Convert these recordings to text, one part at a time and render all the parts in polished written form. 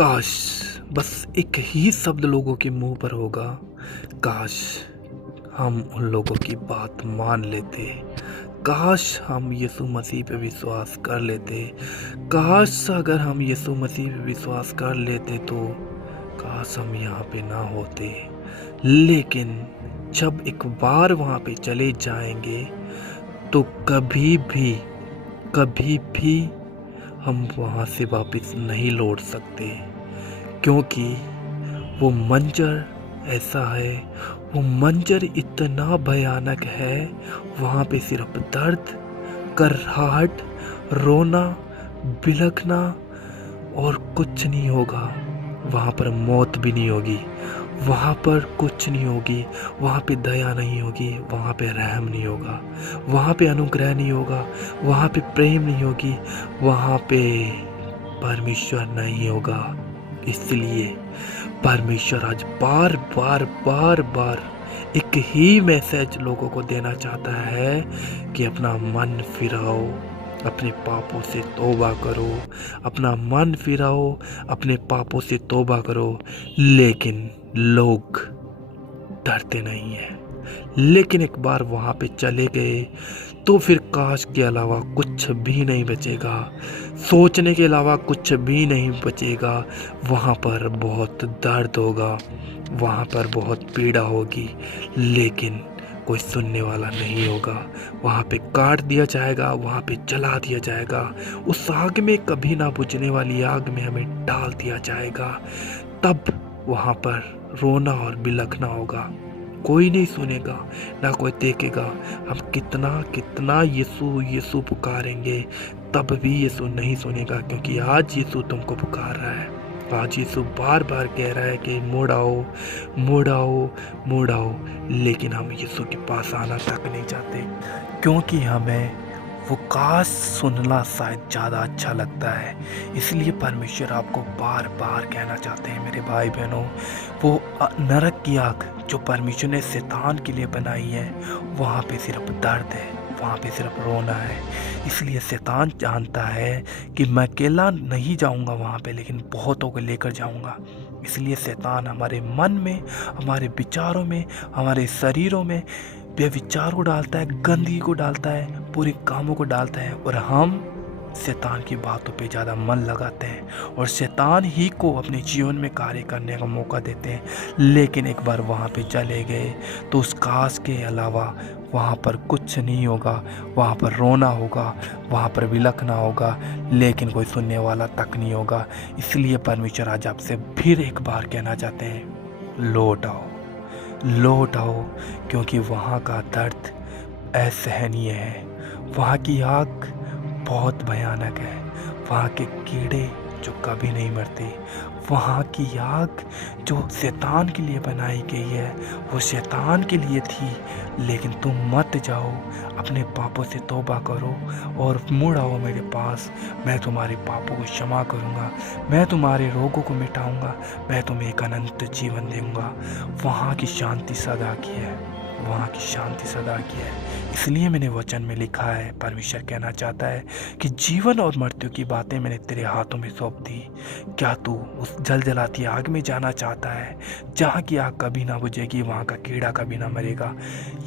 काश बस एक ही शब्द लोगों के मुंह पर होगा। काश हम उन लोगों की बात मान लेते। काश हम यीशु मसीह पे विश्वास कर लेते। काश अगर हम यीशु मसीह पे विश्वास कर लेते तो काश हम यहाँ पे ना होते। लेकिन जब एक बार वहाँ पे चले जाएंगे तो कभी भी हम वहाँ से वापस नहीं लौट सकते, क्योंकि वो मंजर ऐसा है, वो मंजर इतना भयानक है। वहाँ पे सिर्फ दर्द, कराहट, रोना, बिलखना और कुछ नहीं होगा। वहाँ पर मौत भी नहीं होगी, वहाँ पर कुछ नहीं होगी, वहाँ पे दया नहीं होगी, वहाँ पे रहम नहीं होगा, वहाँ पे अनुग्रह नहीं होगा, वहाँ पे प्रेम नहीं होगी, वहाँ पे परमेश्वर नहीं होगा। इसलिए परमेश्वर आज बार बार एक ही मैसेज लोगों को देना चाहता है कि अपना मन फिराओ, अपने पापों से तौबा करो, अपना मन फिराओ, अपने पापों से तौबा करो। लेकिन लोग डरते नहीं हैं। लेकिन एक बार वहाँ पे चले गए तो फिर काश के अलावा कुछ भी नहीं बचेगा, सोचने के अलावा कुछ भी नहीं बचेगा। वहाँ पर बहुत दर्द होगा, वहाँ पर बहुत पीड़ा होगी, लेकिन कोई सुनने वाला नहीं होगा। वहाँ पे काट दिया जाएगा, वहाँ पे जला दिया जाएगा, उस आग में कभी ना बुझने वाली आग में हमें डाल दिया जाएगा। तब वहाँ पर रोना और बिलखना होगा। कोई नहीं सुनेगा, ना कोई देखेगा। हम कितना कितना यीशु यीशु पुकारेंगे तब भी यीशु नहीं सुनेगा, क्योंकि आज यीशु तुमको पुकार रहा है। आज यीशु बार बार कह रहा है कि मुड़ आओ, मुड़ आओ, मुड़ आओ। लेकिन हम यीशु के पास आना तक नहीं चाहते, क्योंकि हमें वो काश सुनना शायद ज़्यादा अच्छा लगता है। इसलिए परमेश्वर आपको बार बार कहना चाहते हैं मेरे भाई बहनों, वो नरक की आग जो परमेश्वर ने शैतान के लिए बनाई है, वहाँ पे सिर्फ दर्द है, वहाँ पे सिर्फ रोना है। इसलिए शैतान जानता है कि मैं अकेला नहीं जाऊँगा वहाँ पे, लेकिन बहुतों को लेकर जाऊँगा। इसलिए शैतान हमारे मन में, हमारे विचारों में, हमारे शरीरों में व्यभिचार को डालता है, गंदगी को डालता है, पूरे कामों को डालता है, और हम शैतान की बातों पे ज़्यादा मन लगाते हैं और शैतान ही को अपने जीवन में कार्य करने का मौका देते हैं। लेकिन एक बार वहाँ पे चले गए तो उस काश के अलावा वहाँ पर कुछ नहीं होगा। वहाँ पर रोना होगा, वहाँ पर बिलखना होगा, लेकिन कोई सुनने वाला तक नहीं होगा। इसलिए परमेश्वर आज आपसे फिर एक बार कहना चाहते हैं, लौट आओ, लौट आओ, क्योंकि वहाँ का दर्द असहनीय है, वहाँ की आग बहुत भयानक है, वहाँ के कीड़े जो कभी नहीं मरते, वहाँ की आग जो शैतान के लिए बनाई गई है, वो शैतान के लिए थी। लेकिन तुम मत जाओ, अपने पापों से तौबा करो और मुड़ आओ मेरे पास। मैं तुम्हारे पापों को क्षमा करूँगा, मैं तुम्हारे रोगों को मिटाऊँगा, मैं तुम्हें एक अनंत जीवन दूँगा। वहाँ की शांति सदा की है, वहाँ की शांति सदा की है। इसलिए मैंने वचन में लिखा है, परमेश्वर कहना चाहता है कि जीवन और मृत्यु की बातें मैंने तेरे हाथों में सौंप दी। क्या तू उस जलजलाती आग में जाना चाहता है, जहाँ की आग कभी ना बुझेगी, वहाँ का कीड़ा कभी ना मरेगा,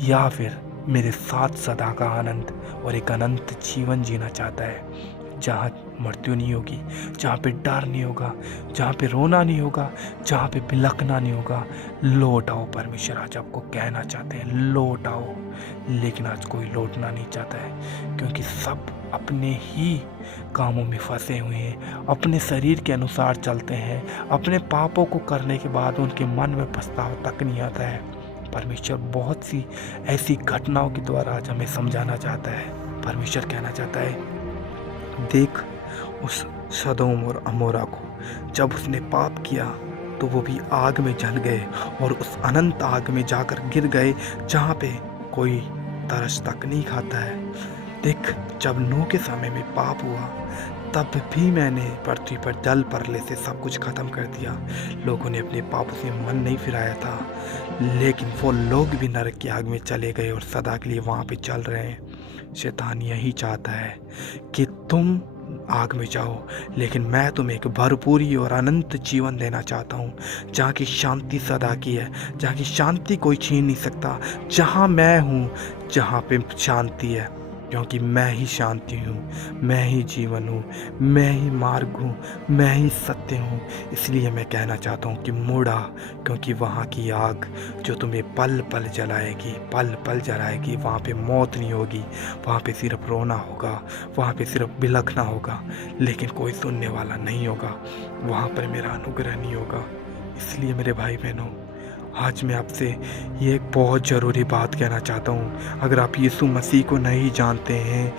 या फिर मेरे साथ सदा का आनंद और एक अनंत जीवन जीना चाहता है, जहाँ मृत्यु नहीं होगी, जहाँ पे डर नहीं होगा, जहाँ पे रोना नहीं होगा, जहाँ पे बिलखना नहीं होगा। लौट आओ, परमेश्वर आज आपको कहना चाहते हैं, लौट आओ। लेकिन आज कोई लौटना नहीं चाहता है, क्योंकि सब अपने ही कामों में फंसे हुए हैं, अपने शरीर के अनुसार चलते हैं, अपने पापों को करने के बाद उनके मन में पछतावा तक नहीं आता है। परमेश्वर बहुत सी ऐसी घटनाओं के द्वारा आज हमें समझाना चाहता है। परमेश्वर कहना चाहता है, देख उस सदोम और अमोरा को, जब उसने पाप किया तो वो भी आग में जल गए और उस अनंत आग में जाकर गिर गए, जहाँ पे कोई तरस तक नहीं खाता है। देख, जब नूह के समय में पाप हुआ तब भी मैंने पृथ्वी पर जल परले से सब कुछ खत्म कर दिया। लोगों ने अपने पापों से मन नहीं फिराया था, लेकिन वो लोग भी नरक की आग में चले गए और सदा के लिए वहाँ पे चल रहे हैं। शैतान यही चाहता है कि तुम आग में जाओ, लेकिन मैं तुम्हें एक भरपूरी और अनंत जीवन देना चाहता हूँ, जहाँ की शांति सदा की है, जहाँ की शांति कोई छीन नहीं सकता। जहाँ मैं हूँ, जहाँ पे शांति है, क्योंकि मैं ही शांति हूँ, मैं ही जीवन हूँ, मैं ही मार्ग हूँ, मैं ही सत्य हूँ। इसलिए मैं कहना चाहता हूँ कि मुड़ा, क्योंकि वहाँ की आग जो तुम्हें पल पल जलाएगी, पल पल जलाएगी, वहाँ पे मौत नहीं होगी, वहाँ पे सिर्फ रोना होगा, वहाँ पे सिर्फ बिलखना होगा, लेकिन कोई सुनने वाला नहीं होगा, वहाँ पर मेरा अनुग्रह नहीं होगा। इसलिए मेरे भाई बहनों, आज मैं आपसे ये एक बहुत ज़रूरी बात कहना चाहता हूँ। अगर आप यीशु मसीह को नहीं जानते हैं,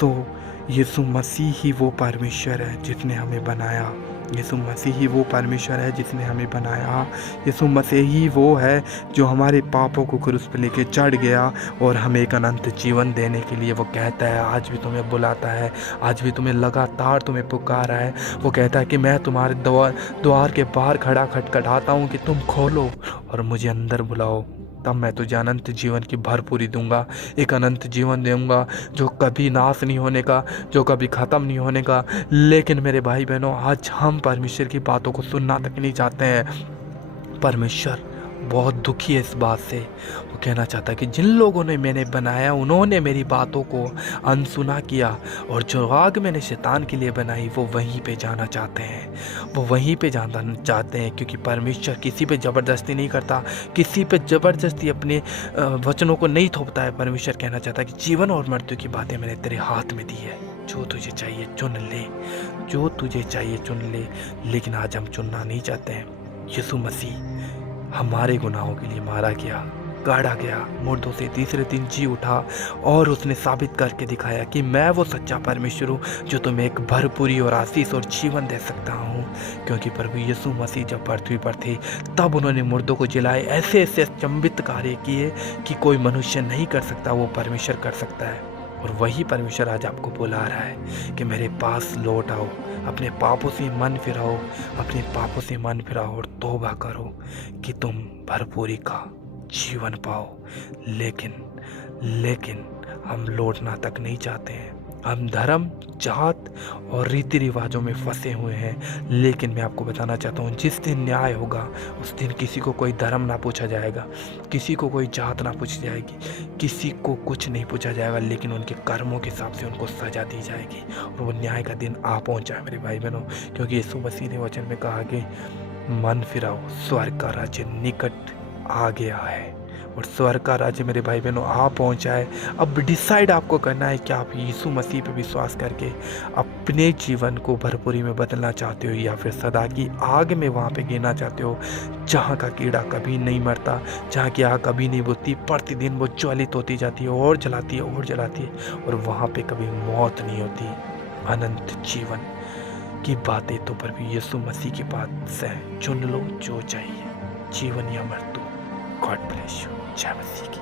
तो यीशु मसीह ही वो परमेश्वर है जिसने हमें बनाया। यीशु मसीह ही वो परमेश्वर है जिसने हमें बनाया। यीशु मसीह ही वो है जो हमारे पापों को क्रूस पे लेके चढ़ गया और हमें एक अनंत जीवन देने के लिए वो कहता है, आज भी तुम्हें बुलाता है, आज भी तुम्हें लगातार तुम्हें पुकार रहा है। वो कहता है कि मैं तुम्हारे द्वार के बाहर खड़ा खटखटाता हूँ कि तुम खोलो और मुझे अंदर बुलाओ, तब मैं तुझे अनंत जीवन की भरपूरी दूंगा, एक अनंत जीवन दूंगा जो कभी नाश नहीं होने का, जो कभी ख़त्म नहीं होने का। लेकिन मेरे भाई बहनों, आज हम परमेश्वर की बातों को सुनना तक नहीं चाहते हैं। परमेश्वर बहुत दुखी है इस बात से। वो कहना चाहता है कि जिन लोगों ने मैंने बनाया, उन्होंने मेरी बातों को अनसुना किया, और जो आग मैंने शैतान के लिए बनाई वो वहीं पे जाना चाहते हैं, वो वहीं पे जाना चाहते हैं। क्योंकि परमेश्वर किसी पे ज़बरदस्ती नहीं करता, किसी पे ज़बरदस्ती अपने वचनों को नहीं थोपता है। परमेश्वर कहना चाहता है कि जीवन और मृत्यु की बातें मैंने तेरे हाथ में दी है, जो तुझे चाहिए चुन ले, जो तुझे चाहिए चुन ले। लेकिन आज हम चुनना नहीं चाहते हैं। यीशु मसीह हमारे गुनाहों के लिए मारा गया, गाड़ा गया, मुर्दों से तीसरे दिन जी उठा, और उसने साबित करके दिखाया कि मैं वो सच्चा परमेश्वर हूँ जो तुम्हें एक भरपूरी और आशीष और जीवन दे सकता हूँ। क्योंकि प्रभु यीशु मसीह जब पृथ्वी पर थे, तब उन्होंने मुर्दों को जिलाए, ऐसे ऐसे अचंभित कार्य किए कि कोई मनुष्य नहीं कर सकता, वो परमेश्वर कर सकता है। और वही परमेश्वर आज आपको बुला रहा है कि मेरे पास लौट आओ, अपने पापों से मन फिराओ, अपने पापों से मन फिराओ और तौबा करो कि तुम भरपूरी का जीवन पाओ। लेकिन हम लौटना तक नहीं चाहते हैं। हम धर्म, जात और रीति रिवाजों में फंसे हुए हैं। लेकिन मैं आपको बताना चाहता हूँ, जिस दिन न्याय होगा उस दिन किसी को कोई धर्म ना पूछा जाएगा, किसी को कोई जात ना पूछी जाएगी, किसी को कुछ नहीं पूछा जाएगा, लेकिन उनके कर्मों के हिसाब से उनको सजा दी जाएगी। और वो न्याय का दिन आ पहुँचा है मेरे भाई बहनों। क्योंकि यीशु मसीह ने वचन में कहा कि मन फिराओ, स्वर्ग का राज्य निकट आ गया है। और स्वर्ग का राज्य मेरे भाई बहनों आ पहुंचा है। अब डिसाइड आपको करना है कि आप यीशु मसीह पे विश्वास करके अपने जीवन को भरपूरी में बदलना चाहते हो, या फिर सदा की आग में वहाँ पे गिरना चाहते हो, जहाँ का कीड़ा कभी नहीं मरता, जहाँ की आग कभी नहीं बुझती, प्रतिदिन वो ज्वलित होती जाती है और जलाती है और जलाती है, और वहाँ पे कभी मौत नहीं होती। अनंत जीवन की बातें तो प्रभु यीशु मसीह के पास है। चुन लो जो चाहिए, जीवन या मृत्यु। God bless you. जय मसीह की।